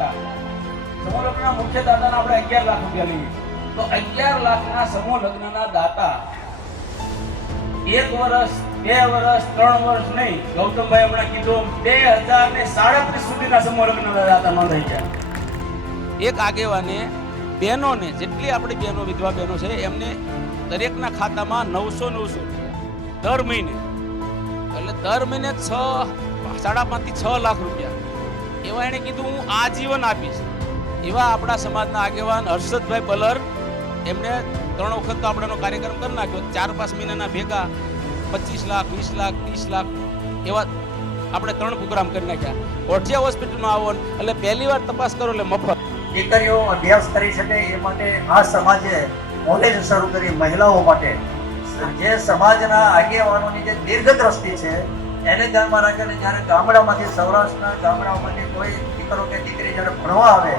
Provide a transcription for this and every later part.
દાતા, સમૂહ લગ્નના મુખ્ય દાતાના આપણે 11 લાખ રૂપિયા લઈએ તો 11 લાખના સમૂહ લગ્નના દાતા 1 વર્ષ 2 વર્ષ 3 વર્ષ નહીં, ગૌતમભાઈ હમણાં કીધું 2037 સુધીના સમૂહ લગ્નના દાતા નોંધાઈ ગયા. એક આગેવાને બહેનોને, જેટલી આપણી બહેનો વિધવા બહેનો છે એમને દરેકના ખાતામાં 900 દર મહિને, એટલે દર મહિને 5.5 થી 6 લાખ રૂપિયા એવા એને કીધું હું આજીવન આપીશ. એવા આપણા સમાજના આગેવાન હર્ષદભાઈ બલર, એમને 3 વખત તો આપણેનો કાર્યક્રમ કરી નાખ્યો. 4-5 મહિનાના ભેગા 25 લાખ 20 લાખ 30 લાખ એવા આપણે 3 પ્રોગ્રામ કરી નાખ્યા. ઓઠિયા હોસ્પિટલમાં આવો એટલે પહેલી વાર તપાસ કરો એટલે મફત. દીકરીઓ અભ્યાસ કરી શકે એ માટે આ સમાજે કોલેજ શરૂ કરી મહિલાઓ માટે. જે સમાજના આગેવાનોની જે દીર્ઘદ્રષ્ટિ છે એને ધ્યાનમાં રાખીને જ્યારે ગામડામાંથી, સૌરાષ્ટ્રના ગામડાઓમાંથી કોઈ દીકરો કે દીકરી જ્યારે ભણવા આવે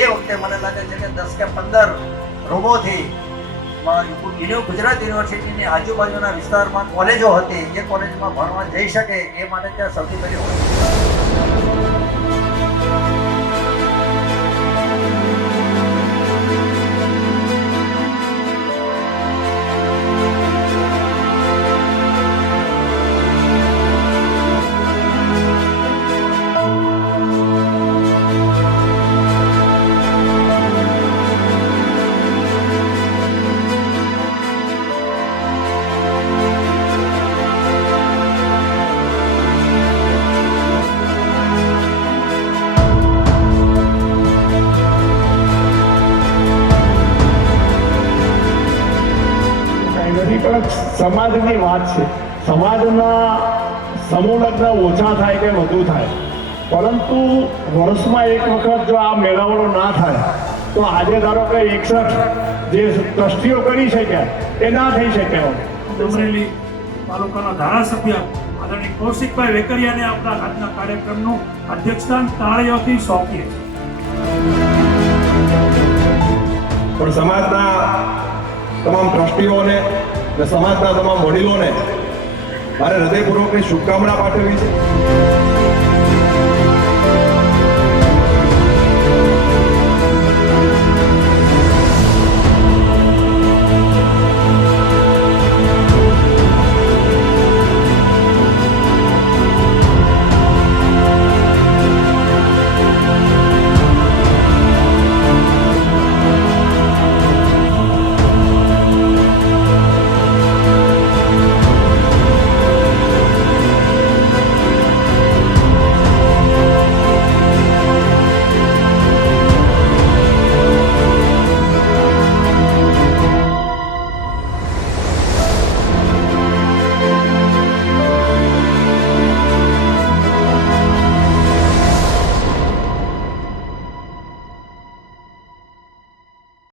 એ વખતે મને લાગે છે કે 10 કે 15 રૂમોથી ગુજરાત યુનિવર્સિટીની આજુબાજુના વિસ્તારમાં કોલેજો હતી, એ કોલેજમાં ભણવા જઈ શકે એ માટે ત્યાં સૌથી પહેલી હોય. સમાજની વાત છે. સમાજના સમૂહ લગ્ન ઓછા થાય કે વધુ થાય, પરંતુ વર્ષમાં એક વખત જો આ મેળાવડો ના થાય તો આજે ધારો કે 61 જે ટ્રસ્ટીઓ કરી શક્યા એ ના થઈ શક્યા. અમરેલી તાલુકાના ધારાસભ્ય આદરણીય કૌશિકભાઈ વેકરિયાને આપણા આજના કાર્યક્રમનું અધ્યક્ષસ્થાન તાળીઓથી સોંપીએ છીએ. પણ સમાજના તમામ ટ્રસ્ટીઓને અને સમાજના તમામ વડીલોને મારે હૃદયપૂર્વકની શુભકામના પાઠવવી છે.